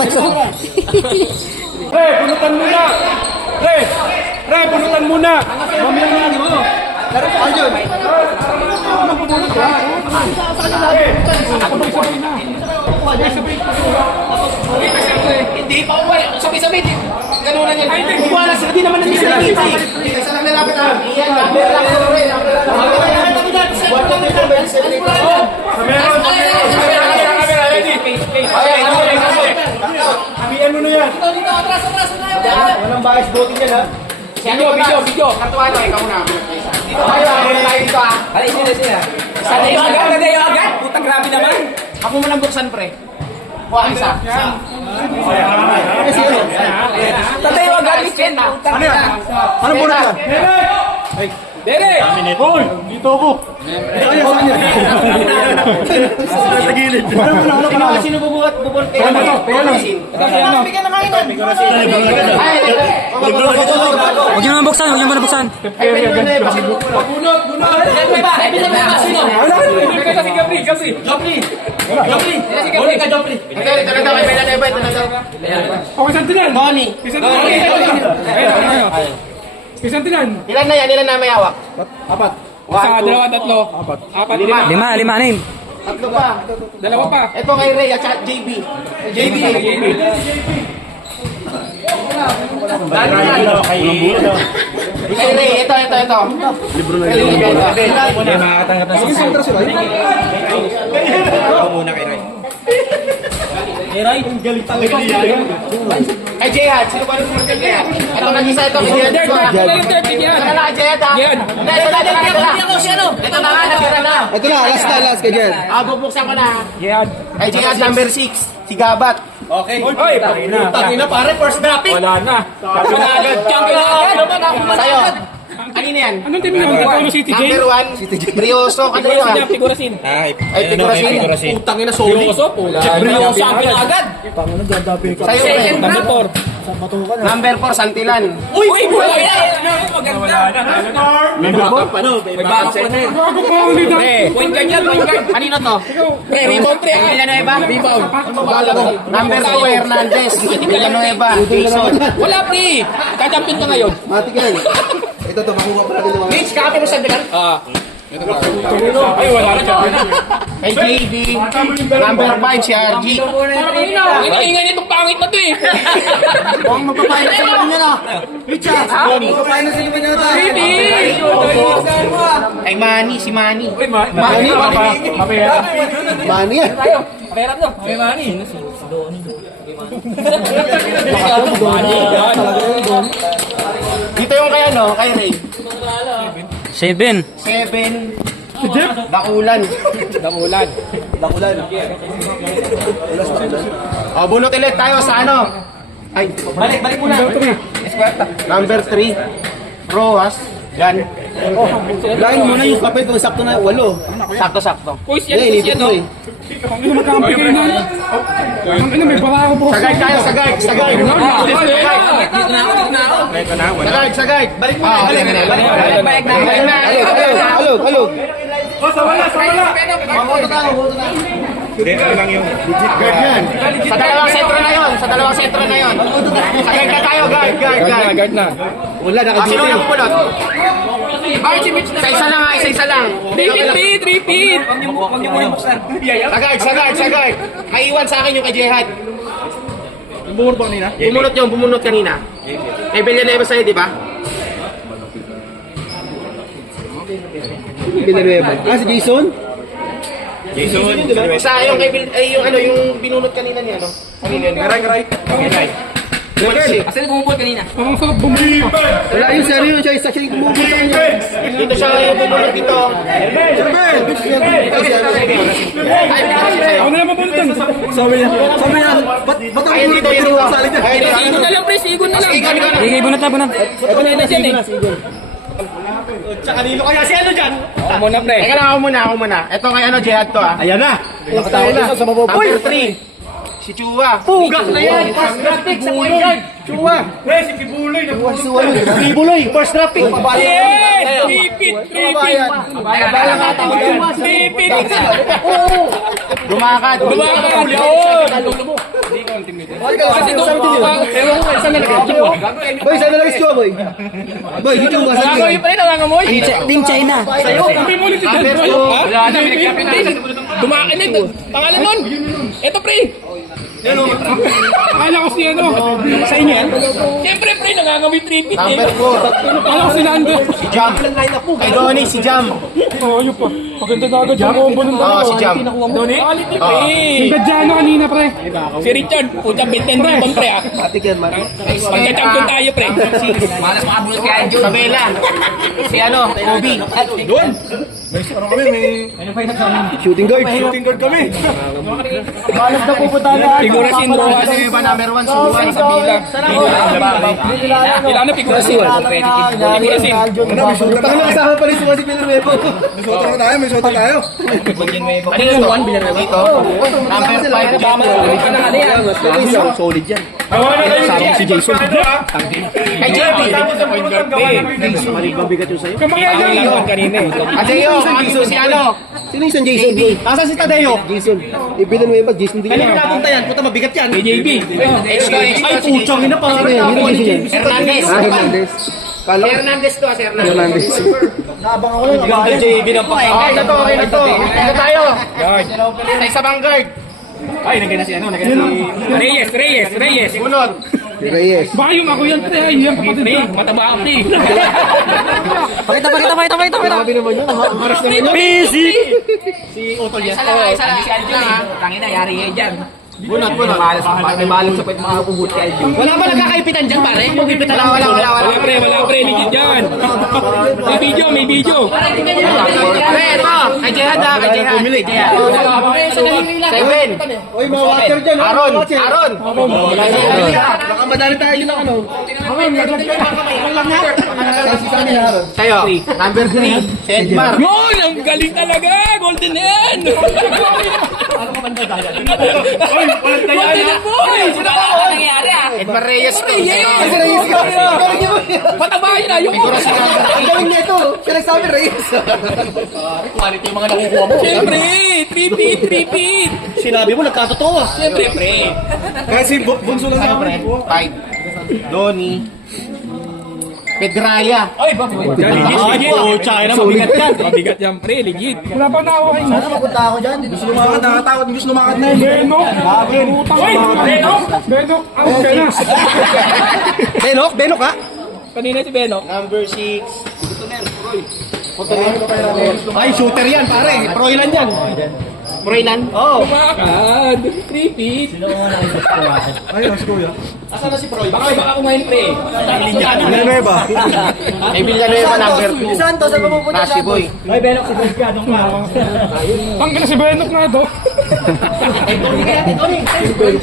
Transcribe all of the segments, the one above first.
Pre, bunutan muna! Pre! Pre, bunutan muna! Mamaya na ano? Laro pa yun! Hindi pa uwi. Sabi-sabi. Ganun na yan. Wala sila. Di naman nang sila. Isa lang nilapit na. Iyan. Number lang. Sabihan mo na yan! Walang bias voting yan ha. Video, video, video. Katuwa ito, ikaw na. Dito tayo, ano tayo dito ah. Halay, sila sila. Sanayo agad, sanayo agad. Putang grabe naman. Ako mo nang buksan pre. Kuha isa. Tatayo agad, Ken. Ano yan? Anong bunot yan? Dere! Hoy! Dito ako! Dito kayo sa kanya! Sa gilid! Ano? Ano ka na? Sino bubuhat? Bubun kayo. Ano to? Kaya. Ano? Bigyan na kainan. Huwag niyo naman buksan, huwag niyo naman buksan. Bunot, bunot. Ay, ba? Ay, bisa mo ba? Sino? Ito si Gabri, Gabri. Gabri. Gabri. Ito si Gabri. Gabri. Ito, ito na daw. Ito na daw. Ito na daw. Tony. Santinan! Ilan na yan? Ilan na may hawak? Apat. One, two. dalawa, tatlo. Apat. Apat. Lima. Lima, lima na yun. Tatlo pa. Dalawa pa. Ito kay Ray at saka JB. JB. Dali na. Kay Ray, ito, ito, ito. Libro na yun. Makakatanggap ng Kay Jihad, sino ba nung kay Jihad? Ito nag-isa ito kay Jihad. Ito na lang, Jihad ha? Hindi, ito na, ito na, ito na. Ito na natira na. Ito na, last na, last kay Jen. Ah, bubuksan ko na. Kay Jihad number 6, si Gabat. Okay. Hoy! Tangina pare, first graphic. Wala na. Agad, champion agad. Sa'yo. Kanina yan. Anong team niyo? Ano City Game? Number 1, Brioso. Ano yun? Figurasin. Ay, Figurasin. Putang ina, solo. Brioso po. Brioso, champion agad. Sa'yo, pre. Number 4. Number 4, Santilan. Uy! Uy! Wala na! Wala na. Number 4? Ano? May backup pa na eh. Bago pa ako dito. Point guard yan, point guard. Kanino to? Pre, rebound pre. Villanueva. Rebound. Number 2, Hernandez. Villanueva. Wala pre! Kachampion ka ngayon. Matik yan. Ito to, makuha pa natin yung mga... Mitch, kakapin mo sa bilang. Ah. Ay, wala na champion. Kay JB. Number 5, si RG. Inaingay nitong pangit na to eh. Huwag magpapahinag sa mga niya na. Richard! Magpapahinag sa mga niya na. Kay Manny, si Manny. Uy, ma- Mani, mapera. Mani yan. Pera to. May mani. Yung kay ano, kay Ray. Seven. 7. Dakulan. Damulan. Dakulan. O, bunot ulit tayo sa ano. Ay, balik, balik muna. Number 3. Roas. Yan. Lain mo na yung kapit kung sakto na, walo. Sakto-sakto. Uy, siya, Hindi, siya ilipit to. mo eh. Ang ina magkampi kayo na. Ang ina may barako po. Sa guide tayo, sa guide, sa guide. Sa guide, sa guide. Balik mo na, balik na. Balik balik na. Balik na. Alog, alog, alog, alog. Guard yan. Sa dalawang sentro na yon, sa dalawang sentro na yon. Sa guide na tayo, guide, guide, guide. Guard na. Wala, Ah, sino nakadito. yung pulot? Sa isa lang ha, isa isa lang. Repeat, repeat. Sa guide, sa guide, sa guide. May iwan sa akin yung kay Jihad. Bumur pa kanina? Bumunot yung bumunot kanina. Kay Villanueva sa'yo, di ba? Villanueva. Ah, si Jason? Sa yung kay ay yung ano yung binunot kanina niya, no? Kanina yun. Garay, garay. Garay. Bumubot kanina? Ang sarap bumuli. Wala yung seryo siya, isa siya yung bumubuti. Dito siya yung bumunot dito. Ay, Ako na lang mabunutan. Sabi niya, sabi niya, ba't, ba't ang gulo dito, sali niya? Ayun dito. Sigon na lang, pre. Sigon na lang. Ikaw na. Sige, bunot na, bunot. Ito na yan eh. Kanino kaya si ano dyan? Ako muna, pre. Teka lang, ako muna, ako muna. Ito kay ano, Jihad to ah. Ayan na. Nakatawa na. Sa mababaw. 3. Si Chua. Pugas na yan. First draft pick sa point guard. Chua. Tribuloy. First draft pick. Yes! Repeat, repeat. Repeat. Dumakad. Dumakad. Yun. Kasi doon, ewan nalagay? Boy, saan nalagay si boy? Boy, dito ba? Saan pa rin, nangangamoy. Team China. Sa'yo, kampi mo ulit si Dan. Wala na, pinagkapit din. Dumaan na, pangalan nun. Ito, pre. Akala ko si ano. Sa inyo yan? Siyempre, pre, nangangamoy tripit eh. Akala ko si Nando. Si Jam. Kay Donnie, si Jam. Oo, yun pa. Maganda na agad yung combo ng dalawa. Oo, si Jam. Doni? Quality, pre. Nagkadyano kanina, pre. Si Richard, puta, benten din ibang pre, ah. Atik yan, man. Magka-champion tayo, pre. Malas makabulot kay Anjo. Sabela. Si ano, Kobe. Shooting guard. Shooting guard kami. Balas na pupunta na. Figura si Indro. Ano yung ba number one subuan sa bilang? Ilan na figura si Figura si Tangan na kasama pa rin si Masi Villanueva. Ano yung one bilang dito? Number five. Solid yan. si Jason. Kay JP. Mabigat yung sa'yo. Kamayan lang. kanina eh. Adeyo. Si ano? Sino yung Jason? Nasaan si Tadeo? Jason. Eh, Villanueva, Jason din yan. Kanina yan. Puta, mabigat yan. Si JB. Ay, puchang ina pa. Jason yan. Hernandez. Ah, Hernandez. Kalo? Hernandez to, si Hernandez. Hernandez. Nabang ako lang. Ganda JB ng Okay na to, okay na to. Ito tayo. Sa isa bang guard. Reyes, Reyes, Reyes. Bunot. Reyes. Baka yung ako yan, pre. Ay, yan kapatid. Pre, mataba ako, pre. Pakita, pakita, pakita, pakita. Grabe naman yun. Ang haras naman yun. Busy! Isa lang, isa lang. Si Aljo na. Tangina, yari yan dyan. Bunot, bunot. Malas, may malas sa pwede makakubut kay Aljo. Wala ba nagkakaipitan dyan, pare? Magpipitan Wala, wala, wala, wala. Wala, pre, wala, pre. Legit yan. May video, may video. Pre, ito. Kay Jihad ha, kay Jihad. Jihad. Seven. Oy, mga watcher dyan. oh, Aron, watcher. Aron. Baka madali tayo ng ano. Sa'yo, number three. Si Edmar. Yun, ang galing talaga. Golden hand. Golden hand, boy. Sino ba? nangyayari ah? Edmar Reyes to. Kasi Reyes ka. Galing niya. Mataba yun, ayun. Ang galing niya ito. Siya nagsabi, Reyes. Siyempre, three-peat, three-peat. Sinabi mo, nagkatotoo ah. Siyempre, pre. Five. Donnie. Pedraya. Ay, ba? Legit, legit. Oh, tsaka na, mabigat yan. Mabigat yan, pre. Legit. Wala pa na ako kayo. Sana mapunta ako dyan. Gusto lumakad, nakatakot. Gusto lumakad na yun. Benok. Benok. Benok. Out ka na. Benok, Benok ha? Kanina si Benok. Number six. Ay, shooter yan, pare. Proilan yan. Proilan. Oo. Kumakad. Three-peat. Asan na si Proy? Baka, baka kumain, pre. Villanueva. Kay Villanueva number two. Santos, saan ka pupunta? Rashi Boy. Tangka na si Benok na to.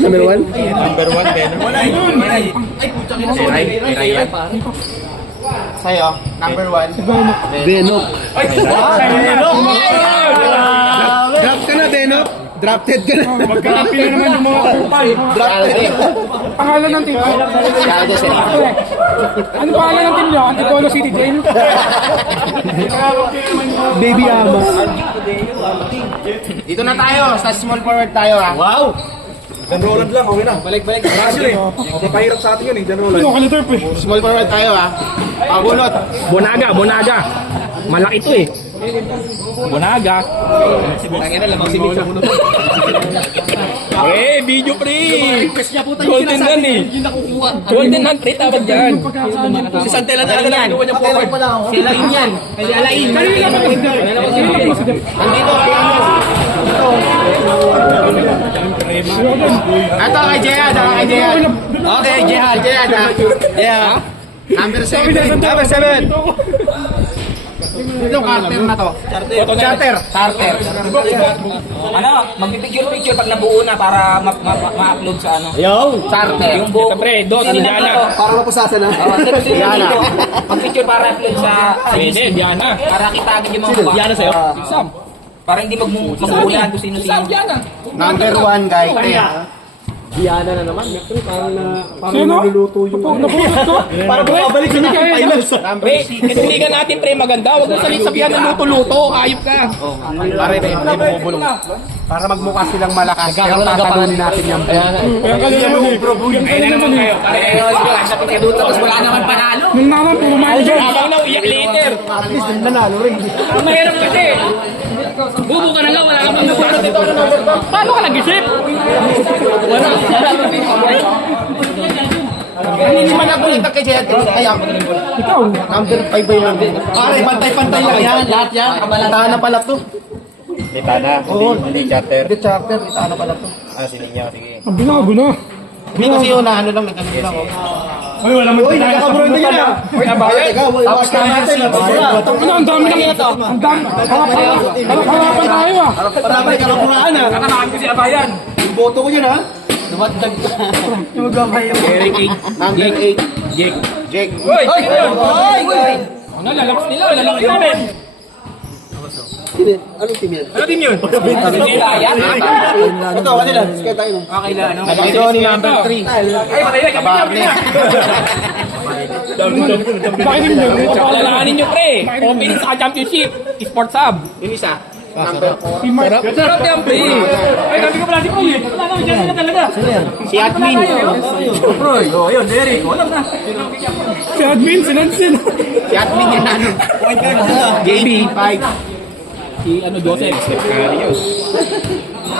Number one? Sa'yo, number one. Benok. Benok. Ka na, Benok. Drafted ka na. Magkakapi na naman yung mga kupal. Alde. Pangalan ng team. Ano pangalan ng team nyo? Antipolo City Jail? Baby Ama. Dito na tayo. Sa small forward tayo ah. Wow! Dan Roland lang, okay na. Balik-balik. Brasil eh. Mapahirap sa atin yun eh, Dan Roland. Ano, kaliturp eh. Small forward tayo ah. Pabunot. Bonaga, Bonaga. Malaki to eh. Bunaga. Pre, eh, video pre. Golden gun eh. Golden hand pre, tawag dyan. Si Santela talaga lang gawa niya forward. Si Alain yan. Si Alain. Nandito Ato kay Jehan, ato kay Jehan. Okay, Jehan, Jehan. Jehan. Number 7. Number 7. Itong carter na to. Charter. Charter. Charter. Ano, magpipicture-picture pag nabuo na para ma-upload sa ano. Yo! Charter. Yung buo. Siyempre, doon, Indiana. Para mapusasa na. Oo, tapos yung dito. Pag-picture para upload sa... Pwede, Indiana. Para kita agad yung mga baka. Indiana sa'yo? Sam. Para hindi magmumulan kung sino-sino. Sam, Indiana. Number one, guy. Indiana. Diana na naman. Parang na... Sino? Napu- Napulot to. Para bumabalik sa mga finals. Pre, six. kaniligan natin pre, maganda. Huwag mo saling sabihan ng luto-luto. Ayop ka. Pare, may may bumubulong. Para magmukha silang malakas. Pero tatalunin natin yan. Kaya kaya naman eh. Ayun na naman kayo. Ay, doon tapos wala naman panalo. Nung naman pumayo dyan. Habang nauiyak later. At least, nanalo rin. Ang mahirap kasi. Bubo ka na lang, wala ka pang nagpunod dito. Paano ka nag-isip? Hindi man ako yung kay Jet. Kaya ako goal. Ikaw. Number 5 ba yun? Pare, pantay-pantay lang yan. Lahat yan. Itahan na pala to. Litana, Oo. hindi charter. The charter, itahan na pala to. Ah, sininyaw, sige. Ang binago na. Hindi kasi yun, ano lang, nagkano lang. oh. Ay, wala man Uy, nakakabroy na ah. Uy, abayan. Tapos ka natin. Ano, ang dami ng ito. Ang dami. Harapan tayo ah. Patapay ka kapuraan ah. Nakanakaan ko si Abayan. Boto ko yun ah. Eric 8. Number 8. Jake. Jake. Uy! Uy! Uy! Ano, lalakas nila. Lalakas namin. Anong team yan? Ano team yun? Yan. Ito, ano lang? Kaya tayo nung. Okay lang. Ano? Johnny number 3. Ay, patay na. Kabarne. Bakit hindi nyo? Palalakanin nyo, pre. Opening sa championship. Sports Hub. Yung isa. Number Si Mark. Sarap yan, pre. Ay, dami ko pala si eh. Wala na, dyan na talaga. Si Admin. Roy. Oh, yun, Derek. Alam na. Si Admin, sinansin. Si Admin yan ano. JB. 5. Si ano, Joseph.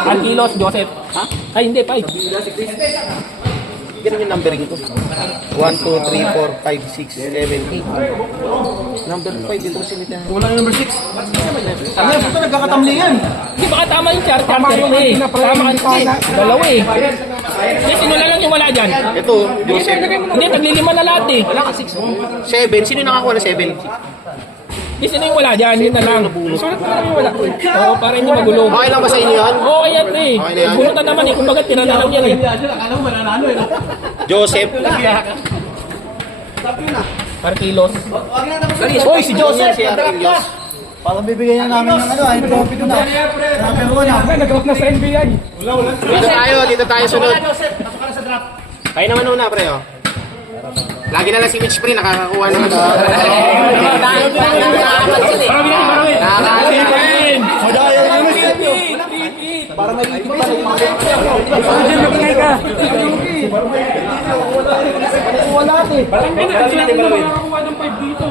Ankilos, Joseph. Ha? Ay, hindi, 5. Ganun yung numbering ko. 1, 2, 3, 4, 5, 6, 7, 8. Number 5 dito kasi nito. Wala number 6. Ano, ito nagkakatamlingan. Hindi, baka tama yung chart. Tama yun eh. Tama ka Dalawa eh. Hindi, sino na lang yung wala dyan? Ito. Hindi, naglilima na lahat eh. Wala ka 6. 7. Sino nakakuha ng 7? Hindi, sino yung wala dyan? Yun na lang. Sulat na lang yung wala. Oo, para hindi magulo. Okay lang ba sa inyo yan? Okay yan eh. Okay na yan. Bunutan naman eh. Kumbaga, tira na lang yan eh. Joseph. Para kilos. Hoy, si Joseph. Si Arios. Parang bibigyan na namin ng ano, ay trophy ko na. Number one ah. Ay, nag-out na sa NBA. Dito tayo, dito tayo sunod. Kayo naman una, pre, oh. Lagi na lang si Mitch Pre, nakakakuha naman. Nakakasin. Parang may nag-out na makakakuha ng 5 dito.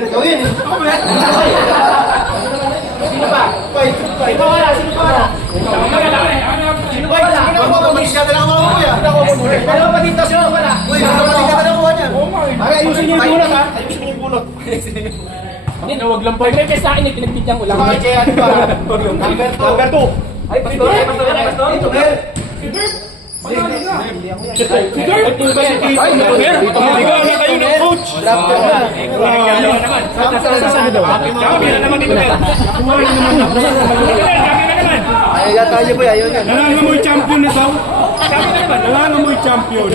Gawin. Sino pa? Sino pa wala? Sino pa wala? Sino pa wala? Sino pa wala? Siya na lang ako kuya. Ano pa dito? Sino pa wala? Uy, ano pa dito na kuha niya? Para ayusin niyo yung bunot ha. Ayusin niyo yung bunot. Hindi, nawag lang pa. May sa akin eh. Pinagbigyan ko lang. Mga Jay, ano ba? Number 2. Number 2. Ay, pastor. Ay, pastor. Ay, pastor. Dito, Bel. Ikaw na kayo ng coach. Ay, tayo po, ayun yan. Nangangamoy champion daw. Nangangamoy champion.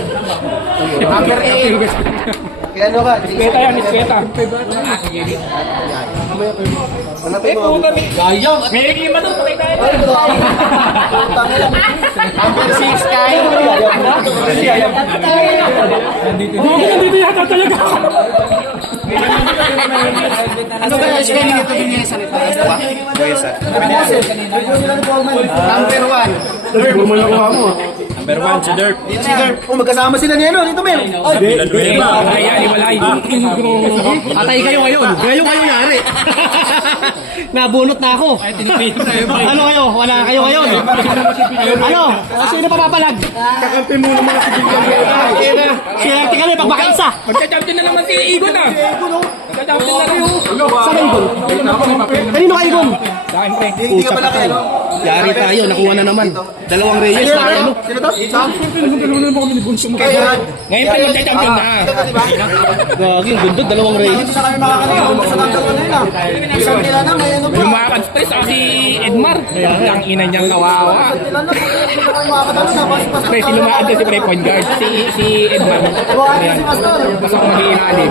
Number 8. Kaya ano ka? Keta yan, Miss Keta. Eh, puta may... Gayong. May lima doon. Patay tayo. Number 6, Kai. Nandito yata talaga. Ano ba yung spelling nito nito? Ano ba? Buesa. Number 1. Number one, si Dirk. Si Dirk. Oh, magkasama sila ni ano, dito Mel. Ay, ay, walay. Patay kayo ngayon. Ngayon kayo yari. Nabunot na ako. ano kayo? Wala kayo ngayon. ano? Sino pa papalag? Kakampi mo naman si Bigyan. Swerte kami pag makaisa. Magka-champion na naman si Igon ah. Magka-champion na kayo. Sa Igon. Kanino ka Igon? Sa akin, pre. Hindi ka pala kayo. Yari tayo. Nakuha na naman. Dalawang Reyes na ano. Sino to? Isa? Ganoon mo kami ni Bunso mo. Ngayon, pre, magka-champion na. Ito ka, di ba? Gagi, gundod. Dalawang Reyes. Sa kami makakalimutan sa number 1 na yun ah. Isang nila na, may ano pa. Yung mga stress ah, si Edmar. Ang ina niyang kawawa. Na, na. Pre, si lumaan din si pre point guard. Si, si Edmar. si Pastor. Pasok mag iilalim.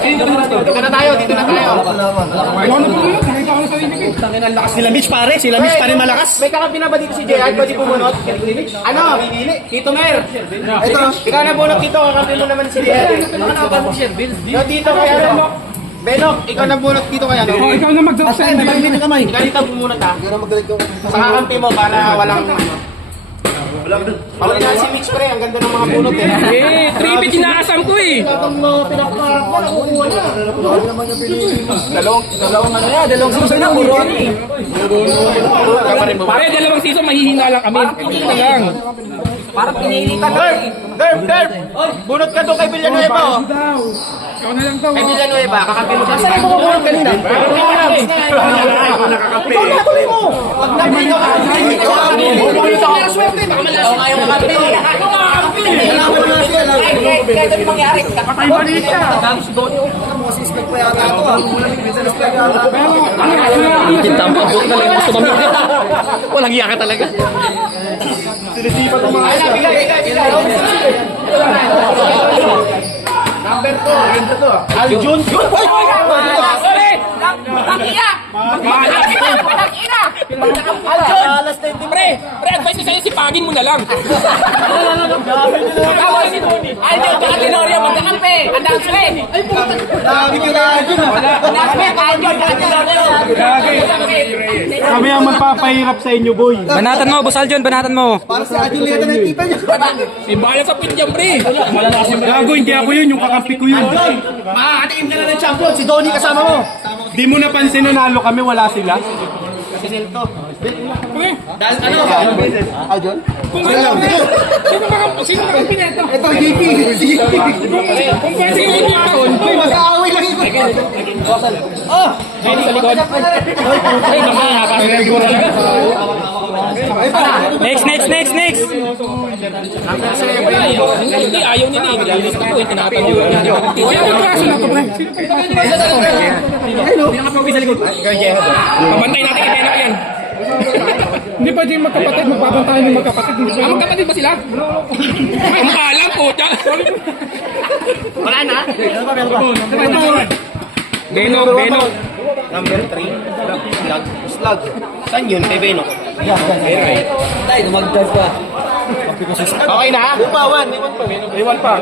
Dito na tayo, dito na tayo. Ano po yun? Na sa ibig. Ang lakas sila Mitch pare. Sila Mitch pa rin malakas. May kakampi na ba dito si Jay? Pwede pumunot? Ano? Tito Mer. Ito. Ikaw na bunot dito. Kakampi mo naman si Jay. Yung dito kaya ano? Benok, ikaw na bunot dito kaya, no? Oh, ikaw na mag-offend. Ganito kamay. Ganito bumunot ha. Sa kakampi mo para walang ano. Wala na si Mitch pre, ang ganda ng mga bunot eh. Eh, tripit inakasam ko eh. Dalawang, dalawang ano yan, dalawang susunod na, puro ano eh. Pare, dalawang season, mahihina lang kami. Ito lang. Parang pinilitan na eh. Derp, derp! Bunot ka doon kay Villanueva oh. Ikaw na lang daw. Kay Villanueva, kakampi mo kasi. Saan mo bunot kanina? Ikaw na tuloy mo! Pag namin ikaw Oo nga yung kakampi. Kaya ito mangyari. Patay maliit ka. Kita mo, abot na lang gusto mamigit. Walang iya ka talaga. Aljun! Pare! Tangina! Tangina! Alas 10 Pre, pre, advice ko sa'yo, sipagin mo na lang. Tawag si Tony. Ay, hindi. Baka Tenorio, magkakampi. Ang dami sila eh. Dami ka na ah. Ang dami. Kahit yun, kahit Tenorio. Kami ang magpapahirap sa inyo, boy. Banatan mo, Boss Aljon, banatan mo. Para si Aljun Leda na yung niya. Imbala sa pit dyan, pre. Gago, hindi ako yun. Yung kakampi ko yun. Makakatikim ka na ng champion. Si Donnie kasama mo. Di mo napansin na nalo kami, wala sila. es el top Dahil ano ba? Aljun? Kung ano, sino ba sino ba pineta? Ito, JP. JP. Kung pwede sino yung yakon, Mag-aaway lang ito. ayun sa likod. Ay, talaga. Next, next, next, next. Hindi, ayaw nila eh. Nililis ako eh, tinatanong ko. Ayaw yung klase na to, pre. Sino pa yung sa likod? Pabantay natin kay Benok yan. Hindi pa din magkapatid. Magbabantayan yung magkapatid. Hindi Ah, magkapatid ba sila? Ang alam ko, tiyan. Wala na. Benok, Benok. Number 3. Slug. Slug. Saan yun? Kay Beno. Tay, dumagdag pa. Okay na? Upa, one. May one pa. May one pa.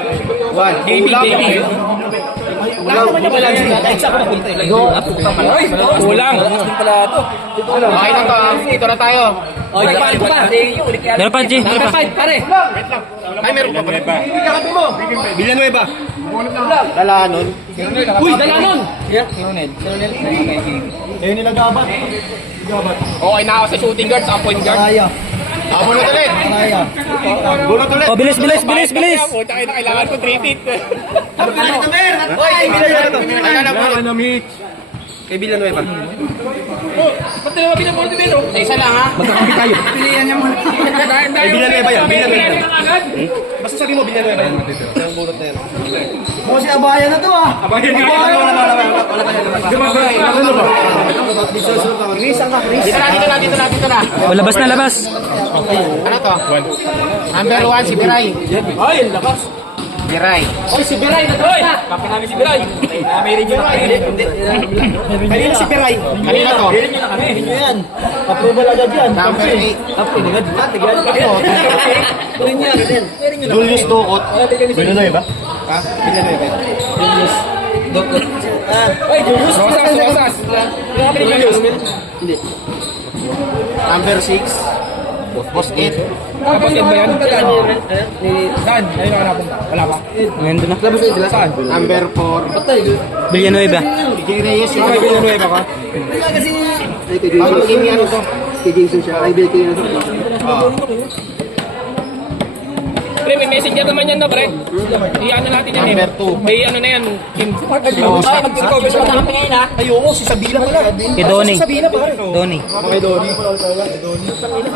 One. JP, JP. Kulang. Okay na to. ah. Dito na tayo. Oh, ito pa, ito. Meron pa, G. Meron pa. Pare. Ay, meron pa mo. Villanueva. Lalanon. Uy, dalanon. Ayun nila gabat. Okay na ako sa shooting guard, sa point guard. Ah, bunot ulit. Bunot ulit. Oh, bilis, bilis, bilis, bilis. Puta kayo na kailangan ko 3 feet. Oy, Villanueva. Ay, na bunot. Ano, Mitch? Kay Villanueva. Ba't dalawa pinapulot ni Benok? Isa lang ha. Pilihan niya muna. Ay, Villanueva yan, Villanueva. agad. Basta sabi mo Villanueva yan. Yung bunot na yan. Kasi abayan na to ah. Abayan nga. Wala, wala, wala, wala, wala, ano ba? Chris, ang Chris. Dito na, dito na, dito na, dito na. Oh, labas na, labas. Ano to? Number one, si Biray. Ay, ang lakas. Biray. Oy, si Biray na Oy, kape namin si Biray. May rin yun na kami. Kanina si Biray. Kanina to. Yun na kami. Approval agad yan. Number eight. Julius Dokot. Villanueva? Ha? Villanueva. Julius Dokot. Oy, Julius, Rosas, Rosas. Julius. Number six. Boss 8. Kapag ba yan? Saan? Ayun ako napunta. Wala pa. Nandun na. Labas na sila. Saan? Number 4. Villanueva. J. Reyes yung Ay, Villanueva ka? Ang team yan ito. Si Jason siya. Ay, Becky yun. Pre, may messenger naman yan na, pre. Iyan na natin yan eh. Number two. May ano na yan. Kim. Ay, mag-recover siya. Magkakampi ngayon ha. Ayoko, si Sabina pala. Kay Donnie. Donnie.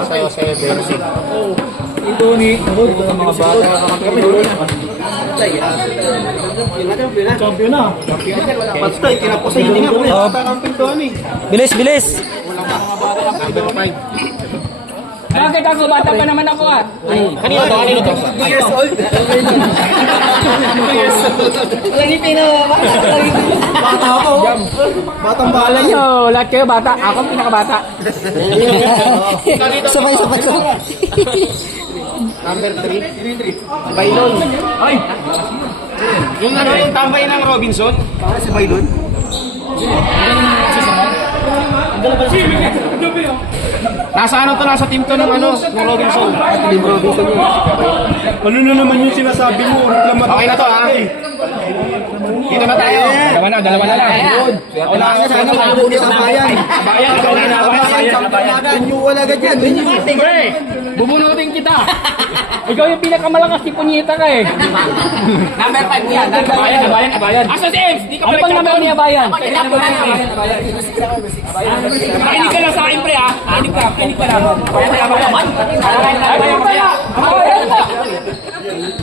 Sa'yo, sa'yo, Bersi. Champion na. Basta, kinapos sa hindi nga. Oh. Bilis, bilis. Number 5. Bakit ako? Bata pa naman ako ah. Kanino to? Kanino to? years old. Lagi pinababa. Bata ako. Batang balay. Yo, lahat kayo bata. Ako ang pinakabata. Sabay, sabay, sabay. Number 3. Bailon. Ay! Yung ano yung tambay ng Robinson. Para si Bailon. Nasa ano to? Nasa team to ng ano? Ng Robinson. Team Robinson yun. Ano na naman yung sinasabi mo? Okay na to ha. Dito na tayo. Dalawa na, dalawa na lang. Wala ka sana makabuti sa bayan. Bayan, wala na bayan. Wala agad yan. Pre, bubunutin kita. Ikaw yung pinakamalakas ni Punyeta ka eh. Number 5 yan. Abayan, abayan, abayan. Asa si Ems? Di ka ano bang naman ni Abayan? Makinig ka lang sa akin, pre, ha? Makinig ka, makinig ka lang. Abayan, abayan kaya. Abayan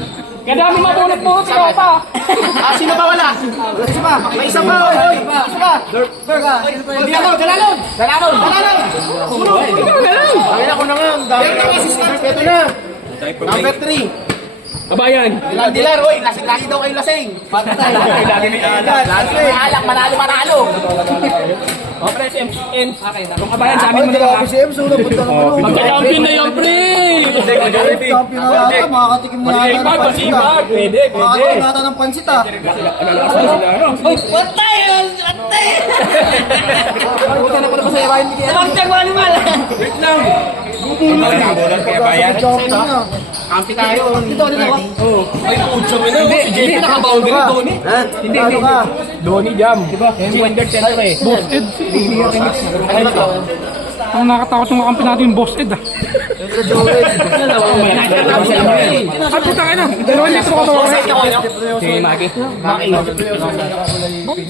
ka. Kadami mabunot-bunot si Opa. Ah, sino ba wala? Isa pa. May isa pa. oy, oy. Isa pa. Dalalon, dalalon. Dalalon. Dalalon. Ikaw na lang. Ay, ako na nga. Dami na assistant. Ito na. Number 3. Abayan. Dilar, dilar. Oy, lasing lagi daw kayo lasing. Patay. Lagi may alak. Lagi may alak. Manalo, manalo. O, pre, si Ems. Ems. Kung Abayan, sa amin mo na lang. ha? Si Ems, una punta ng ano. Magka-champion na yan, pre. Champion na ata, makakatikim na ata ng Masipag, ah. masipag. Pwede, pwede. Makakatikim na ata ng pansit ah. Champion na. Kampi tayo. Ito, ano ba? Hindi, hindi. Naka-boundary doon eh. Hindi, hindi. ka? Donnie Jam. Diba? Si Wonder Center eh. Boss Ed. Ano ba to? Ang nakatakot yung kakampi natin yung Boss Ed ah. At puta ka na. Dalawang litro ka to. Si Maki.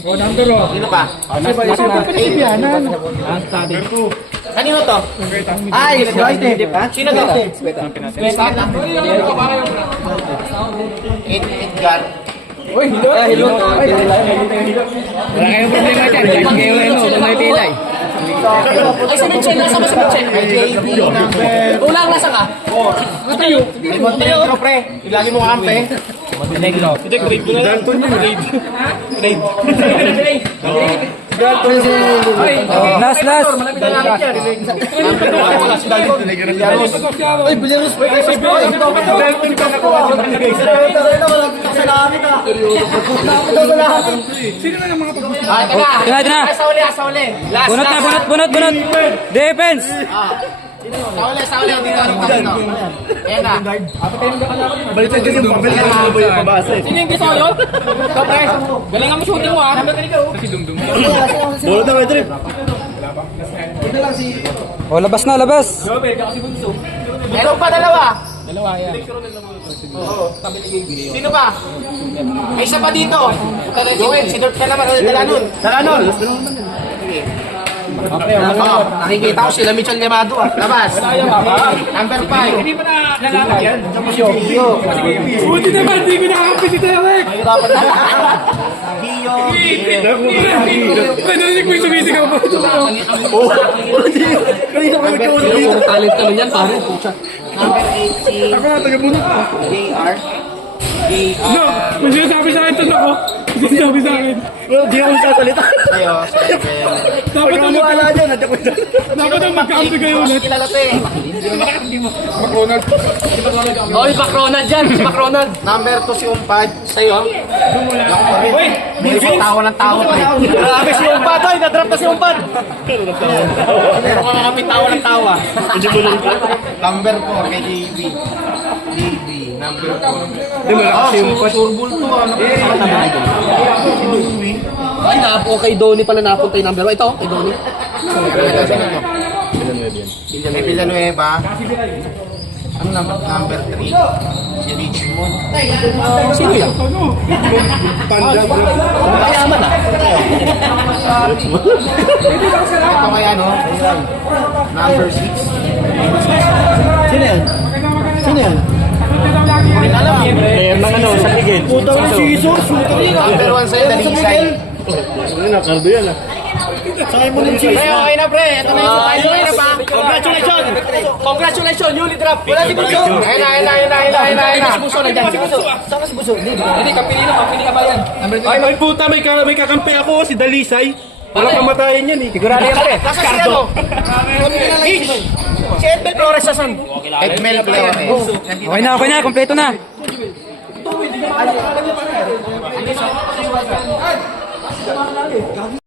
O, number o. Sino pa? Pinasibianan. Kanino to? Ay. Sino to? Ed Edgar. Uy, hilot. Hilot. Wala kayong problema dyan. Dahil kayo ano, may pilay. Ay, sa Michelle. Nasa ba si Michelle? Ay. Number... Ulang nasa ka? Tayo. Ay, Montenegro, pre. Ilali mo kampi. Montenegro. Ito, grade ko na lang. Dalton yun. Grade. Grade. Last, last. Ay, Bilarus. Ay, Ah, ito na. Ito na. Ay, uli, ah, sa uli. Last, Bunot na, bunot, bunot, bunot. Defense. Sa uli, sa uli. Dito, dito, dito. Ayan na. Balitan ka yung pabalik na ba yung pabasa eh. Sino yung gusto ko yun? Ikaw, pre. Galing ang shooting mo, ha? Kasi dumdum. Bolo na, Pedro. O, labas na, labas. Meron pa dalawa. Dalawa yan. Sino pa? May isa pa dito. Joel, si Dirt ka naman. Ulit Dalanon. Dalanon. Sige. Oh, nakikita ko sila Michel Llamado ah. Labas. Number 5. Hindi pa na lalakad yan. Buti naman, hindi ko nakakampi si Derek. Gio. Pre, narinig ko yung sumisigaw mo. Yung talent naman yan, pare. Number 8 si Ako nga, taga-bunot pa. JR. JR. No, may sinasabi sa akin ito ako. May sinasabi sa akin. Well, di ako sasalita. Tayo. Dapat ang Wala dyan, nandiyan ko dyan. dapat ang magkakampi kayo ulit. Kilala to eh. Oh, si Mac Ronald dyan. Si Mac Ronald. Number 2 si Umpad. Sa'yo. Uy, Hindi tawa ng tawa. Grabe si Umpad, oy, na-drop na si Umpad. Meron ka kami tawa ng tawa. Number 4 kay JB. JB. Number 4. Di mo lang si Umpad. Turbul to. Ano Ay, napo kay Donnie pala napunta yung number 1. Ito, kay Donnie. Kay Villanueva. Ang number, number 3. Si Richmond. Sino yan? Panda, bro. Mayaman ah. Ito kaya no? Number 6. Sino yan? Sino yan? Player ng ano, sa ligid. Puta mo si Jesus. Number 1 sa'yo, Dalisay. Ayun na, kardo yan ah. Sakay mo ng Pre, okay na pre. Ito na yung tayo na pa. Congratulations! Congratulations, Yuli Drop! Wala si Buso. Ayun na, ayun na, ayun na, ayun na, ayun na, ayun na. Si Buso nandiyan. Si Buso. Saan si Buso? Hindi, kapili na, kapili ka ba yan? Ay, puta, may, ka, may kakampi ako, si Dalisay. Walang kamatayan yan eh. Sigurado yan, pre. Nasa si ano? Si Edmel Flores sa san? Edmel Flores. Okay na, okay na. Kompleto na.